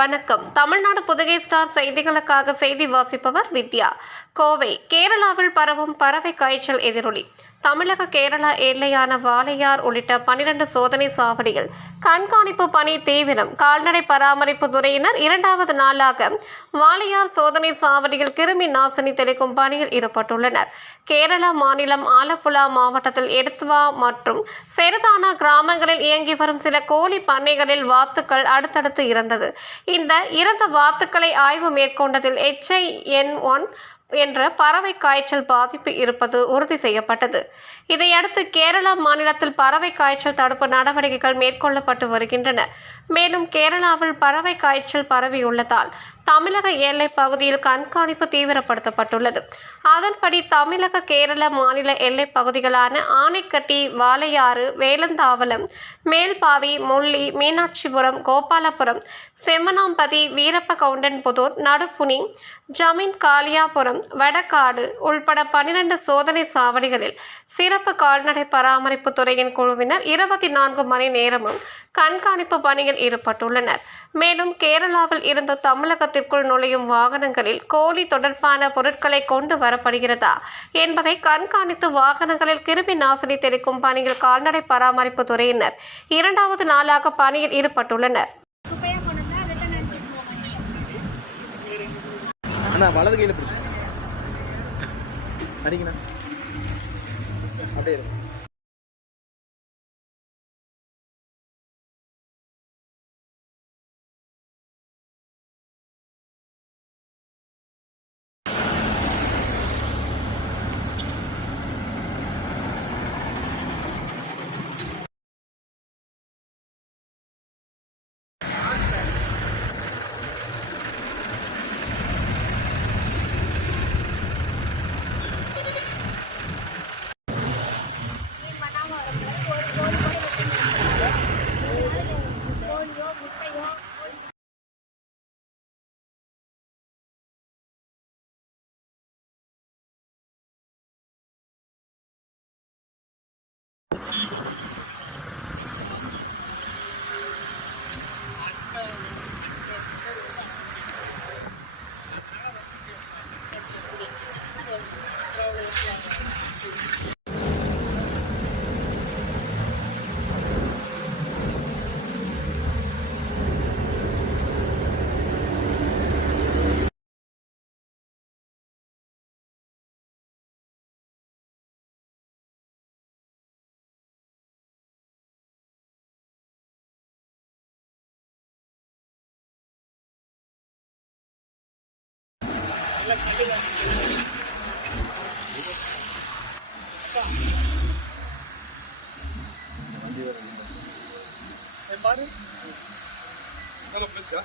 வணக்கம். தமிழ்நாடு புதுகை ஸ்டார் செய்திகளுக்காக செய்தி வாசிப்பவர் வித்யா. கோவை கேரளாவில் பரவும் பறவை காய்ச்சல் எதிரொலி. தமிழக கேரளா எல்லையான வாளையார் உள்ளிட்ட 12 சோதனை சாவடியில் கண்காணிப்பு பணி தீவிரம். கால்நடை பராமரிப்பு துறையினர் 2வது நாளாக வாளையார் சோதனை சாவடியில் கிருமி நாசினி தெளிக்கும் பணியில் ஈடுபட்டுள்ளனர். கேரளா மாநிலம் ஆலப்புழா மாவட்டத்தில் எடுத்துவா மற்றும் செருதானா கிராமங்களில் இயங்கி வரும் சில கோழி பண்ணைகளில் வாத்துக்கள் அடுத்தடுத்து இறந்தது. இந்த இறந்த வாத்துக்களை ஆய்வு மேற்கொண்டதில் H1N1 என்ற பறவை காய்ச்சல் பாதிப்பு இருப்பது உறுதி செய்யப்பட்டது. இதையடுத்து கேரளா மாநிலத்தில் பறவை காய்ச்சல் தடுப்பு நடவடிக்கைகள் மேற்கொள்ளப்பட்டு வருகின்றன. மேலும் கேரளாவில் பறவை காய்ச்சல் பரவியுள்ளதால் தமிழக எல்லை பகுதியில் கண்காணிப்பு தீவிரப்படுத்தப்பட்டுள்ளது. அதன்படி தமிழக கேரள மாநில எல்லை பகுதிகளான ஆனைக்கட்டி, வாளையாறு, வேலந்தாவளம், மேல்பாவி, முள்ளி, மீனாட்சிபுரம், கோபாலபுரம், செம்மனாம்பதி, வீரப்பகவுண்டன்புதூர், நடுப்புனி, ஜமீன் காளியாபுரம், வடக்காடு உள்பட 12 சோதனை சாவடிகளில் சிறப்பு கால்நடை பராமரிப்பு துறையின் குழுவினர் 24 மணி நேரமும் கண்காணிப்பு பணியில் ஈடுபட்டுள்ளனர். மேலும் கேரளாவில் இருந்து தமிழகத்திற்குள் நுழையும் வாகனங்களில் கோழி தொடர்பான பொருட்களை கொண்டு வரப்படுகிறதா என்பதை கண்காணித்து வாகனங்களில் கிருமி நாசினி தெளிக்கும் பணியில் கால்நடை பராமரிப்பு துறையினர் 2வது நாளாக பணியில் ஈடுபட்டுள்ளனர். வலது கையில பிடிச்சு அடிக்கணும் அப்படியே. பாரு चलो प्लीज का